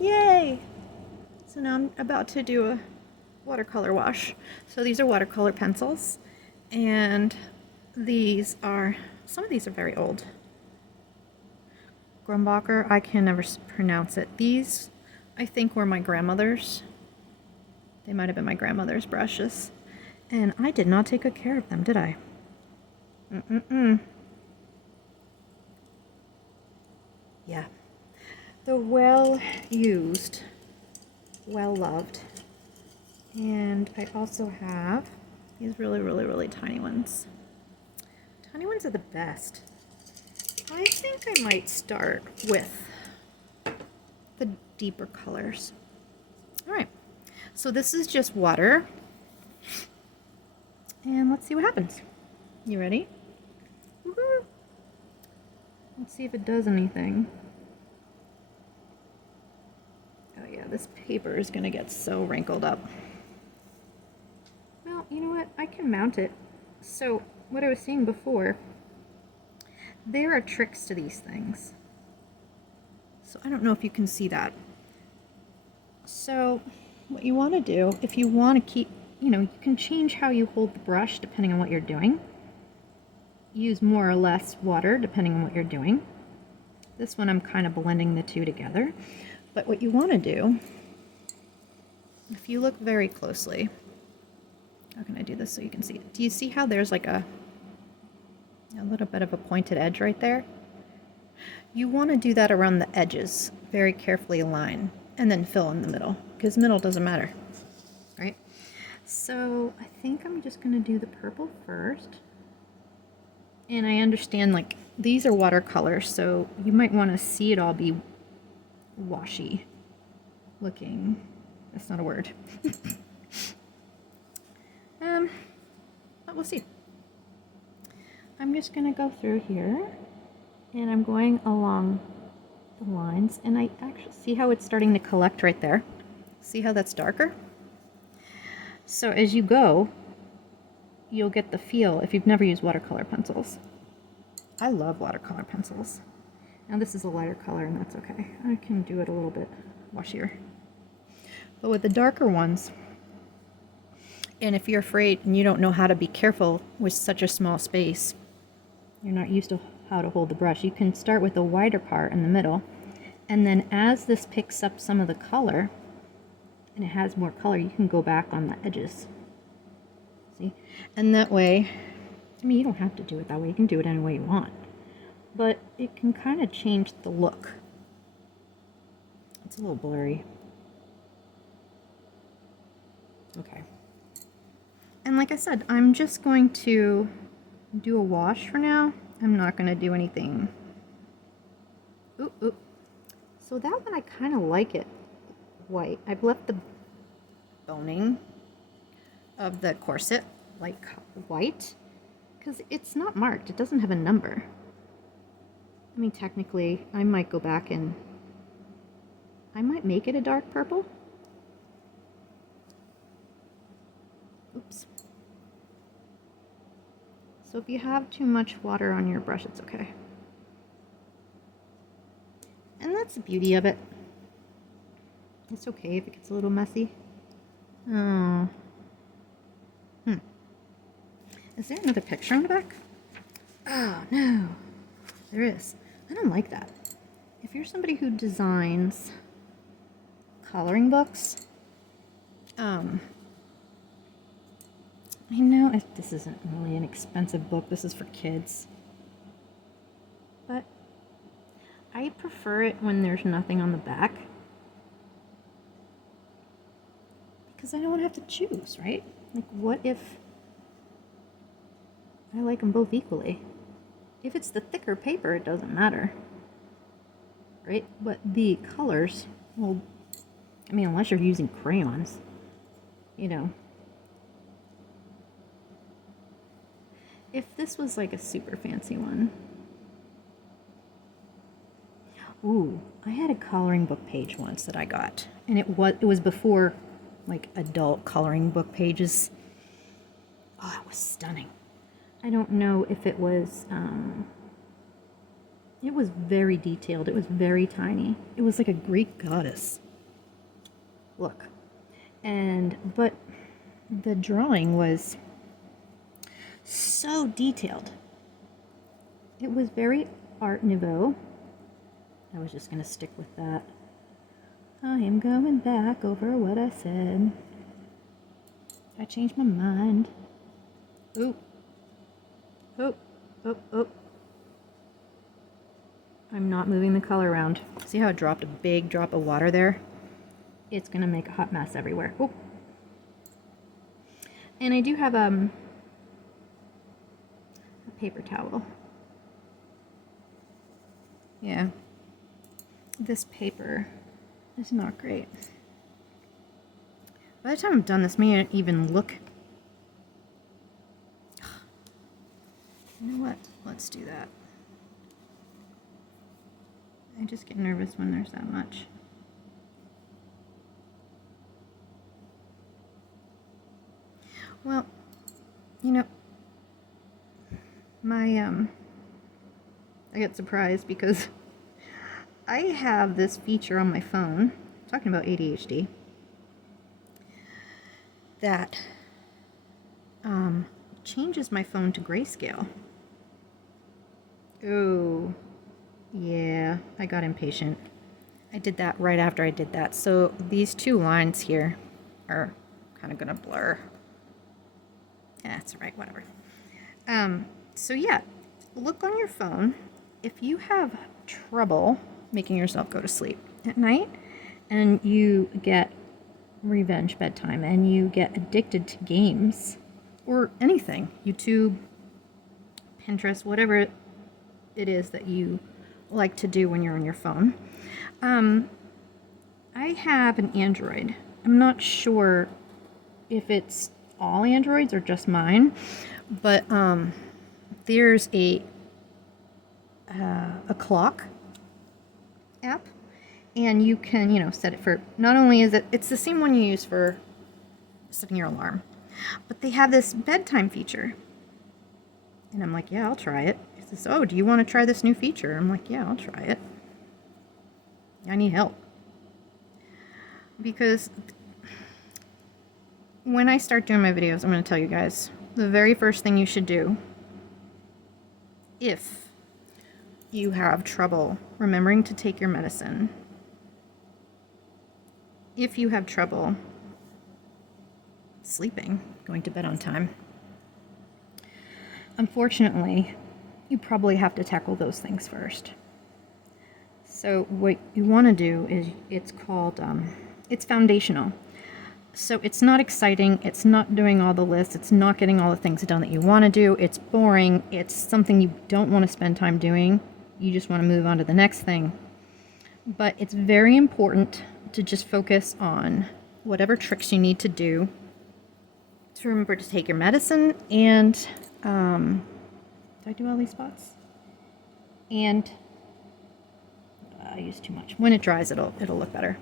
Yay! So now I'm about to do a watercolor wash. So these are watercolor pencils, and some of these are very old. Grumbacher, I can never pronounce it. These, I think, were my grandmother's. They might have been my grandmother's brushes. And I did not take good care of them, did I? Yeah. They're well used, well loved. And I also have these really tiny ones. Tiny ones are the best. I think I might start with the deeper colors. All right, so this is just water. And let's see what happens. You ready? Woohoo! Let's see if it does anything. Oh yeah, this paper is gonna get so wrinkled up. Well, you know what? I can mount it. So, what I was saying before, there are tricks to these things. So I don't know if you can see that. So what you want to do, if you want to keep, you can change how you hold the brush depending on what you're doing. Use more or less water depending on what you're doing. This one I'm kind of blending the two together. But what you want to do, if you look very closely, how can I do this so you can see it? Do you see how there's like a little bit of a pointed edge right there? You want to do that around the edges, very carefully align, and then fill in the middle, because middle doesn't matter, right? So I think I'm just going to do the purple first. And I understand, like, these are watercolors, so you might want to see it all be washy looking. That's not a word. But we'll see. I'm just going to go through here, and I'm going along the lines, and I actually see how it's starting to collect right there. See how that's darker? So as you go, you'll get the feel if you've never used watercolor pencils. I love watercolor pencils. Now this is a lighter color, and that's okay. I can do it a little bit washier. But with the darker ones, and if you're afraid and you don't know how to be careful with such a small space, you're not used to how to hold the brush, you can start with the wider part in the middle, and then as this picks up some of the color, and it has more color, you can go back on the edges. See? And that way, I mean, you don't have to do it that way, you can do it any way you want, but it can kind of change the look. It's a little blurry. Okay. And like I said, I'm just going to do a wash for now. I'm not going to do anything. Oop. So that one, I kind of like it white. I've left the boning of the corset like white because it's not marked. It doesn't have a number. I mean, technically, I might go back and I might make it a dark purple. Oops. So if you have too much water on your brush, it's okay. And that's the beauty of it. It's okay if it gets a little messy. Oh. Is there another picture on the back? Oh, no. There is. I don't like that. If you're somebody who designs coloring books, I know this isn't really an expensive book. This is for kids. But I prefer it when there's nothing on the back, because I don't have to choose, right? Like, what if I like them both equally? If it's the thicker paper, it doesn't matter, right? But the colors, well, I mean, unless you're using crayons, If this was like a super fancy one. Ooh, I had a coloring book page once that I got, and it was before like adult coloring book pages. Oh, it was stunning. I don't know if it was very detailed. It was very tiny. It was like a Greek goddess. look. But the drawing was so detailed. It was very Art Nouveau. I was just going to stick with that. I am going back over what I said. I changed my mind. Oop. Oop. Oop. Oop. I'm not moving the color around. See how it dropped a big drop of water there? It's going to make a hot mess everywhere. Oop. And I do have a paper towel. Yeah. This paper is not great. By the time I'm done, this may even look... You know what? Let's do that. I just get nervous when there's that much. Well, you know, I get surprised because I have this feature on my phone, talking about ADHD, that changes my phone to grayscale. Oh, yeah, I got impatient. I did that right after I did that. So these two lines here are kind of gonna blur. Yeah, that's right, whatever. So yeah, look on your phone. If you have trouble making yourself go to sleep at night and you get revenge bedtime and you get addicted to games or anything, YouTube, Pinterest, whatever it is that you like to do when you're on your phone. I have an Android. I'm not sure if it's all Androids or just mine, but there's a clock app, and you can, set it for, not only is it's the same one you use for setting your alarm, but they have this bedtime feature. And I'm like, yeah, I'll try it. It says, oh, do you want to try this new feature? I'm like, yeah, I'll try it. I need help. Because when I start doing my videos, I'm going to tell you guys, the very first thing you should do, if you have trouble remembering to take your medicine, if you have trouble sleeping, going to bed on time, unfortunately, you probably have to tackle those things first. So what you want to do is, it's called, it's foundational. So it's not exciting, it's not doing all the lists, it's not getting all the things done that you want to do, it's boring, it's something you don't want to spend time doing, you just want to move on to the next thing. But it's very important to just focus on whatever tricks you need to do to remember to take your medicine, and did I do all these spots? And I use too much. When it dries, it'll look better.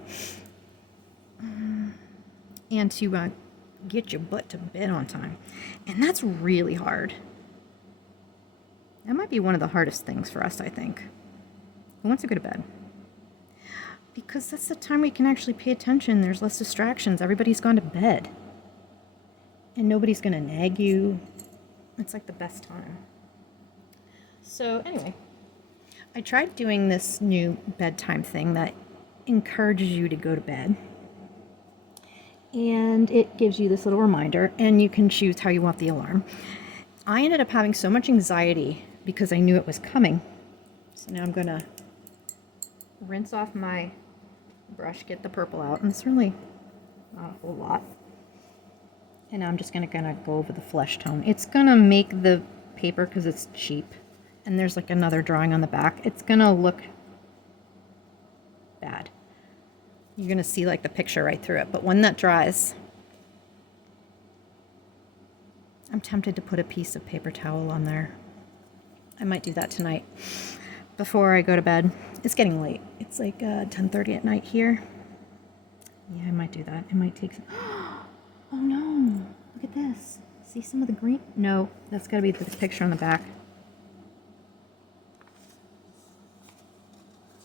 And to get your butt to bed on time. And that's really hard. That might be one of the hardest things for us, I think. Who wants to go to bed? Because that's the time we can actually pay attention. There's less distractions. Everybody's gone to bed. And nobody's going to nag you. It's like the best time. So anyway, I tried doing this new bedtime thing that encourages you to go to bed. And it gives you this little reminder, and you can choose how you want the alarm. I ended up having so much anxiety because I knew it was coming. So now I'm going to rinse off my brush, get the purple out, and it's really not a whole lot. And now I'm just going to go over the flesh tone. It's going to make the paper, because it's cheap, and there's like another drawing on the back, it's going to look bad. You're going to see like the picture right through it. But when that dries, I'm tempted to put a piece of paper towel on there. I might do that tonight before I go to bed. It's getting late. It's like 10:30 at night here. Yeah, I might do that. It might take some... Oh no, look at this. See some of the green? No, that's got to be the picture on the back.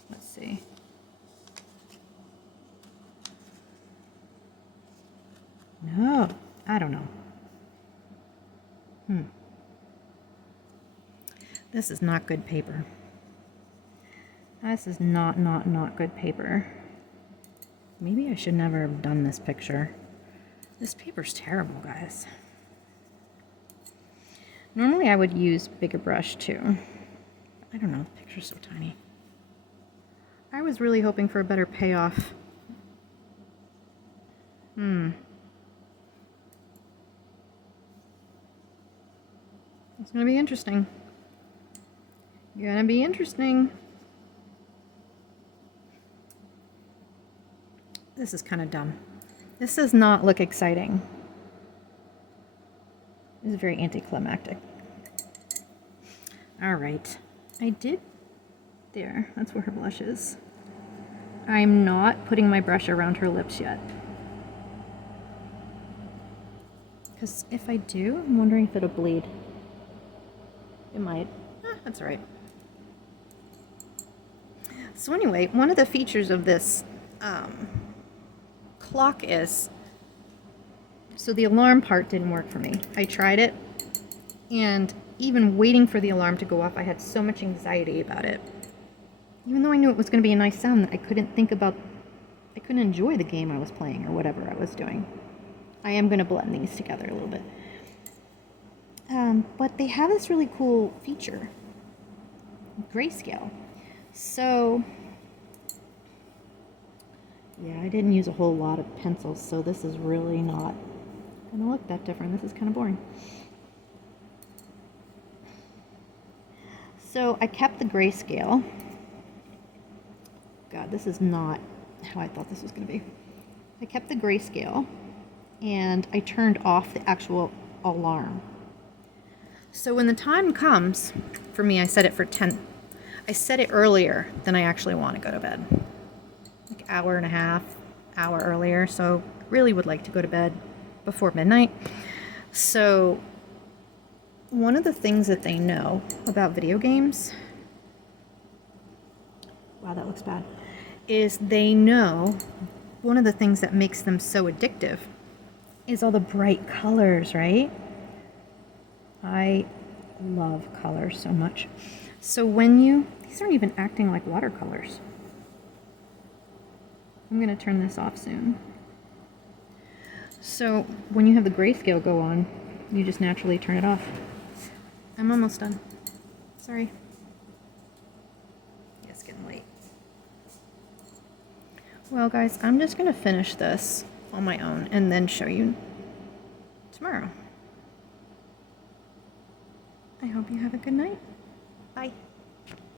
Let's see. I don't know. This is not good paper. This is not good paper. Maybe I should never have done this picture. This paper's terrible, guys. Normally I would use bigger brush too. I don't know, the picture's so tiny. I was really hoping for a better payoff. It's gonna be interesting. Gonna be interesting. This is kind of dumb. This does not look exciting. This is very anticlimactic. All right, I did there. That's where her blush is. I'm not putting my brush around her lips yet. Because if I do, I'm wondering if it'll bleed. It might. That's all right. So anyway, one of the features of this clock is, so the alarm part didn't work for me. I tried it, and even waiting for the alarm to go off, I had so much anxiety about it. Even though I knew it was going to be a nice sound, I couldn't enjoy the game I was playing or whatever I was doing. I am going to blend these together a little bit. But they have this really cool feature, grayscale. So, yeah, I didn't use a whole lot of pencils, so this is really not going to look that different. This is kind of boring. So I kept the grayscale. God, this is not how I thought this was going to be. I kept the grayscale, and I turned off the actual alarm. So when the time comes, for me, I set it for 10. I set it earlier than I actually want to go to bed. Like an hour and a half, hour earlier. So really would like to go to bed before midnight. So one of the things that they know about video games, wow, that looks bad, is they know one of the things that makes them so addictive is all the bright colors, right? I love colors so much. So these aren't even acting like watercolors. I'm gonna turn this off soon. So when you have the grayscale go on, you just naturally turn it off. I'm almost done. Sorry. Yeah, it's getting late. Well, guys, I'm just gonna finish this on my own and then show you tomorrow. I hope you have a good night. Bye.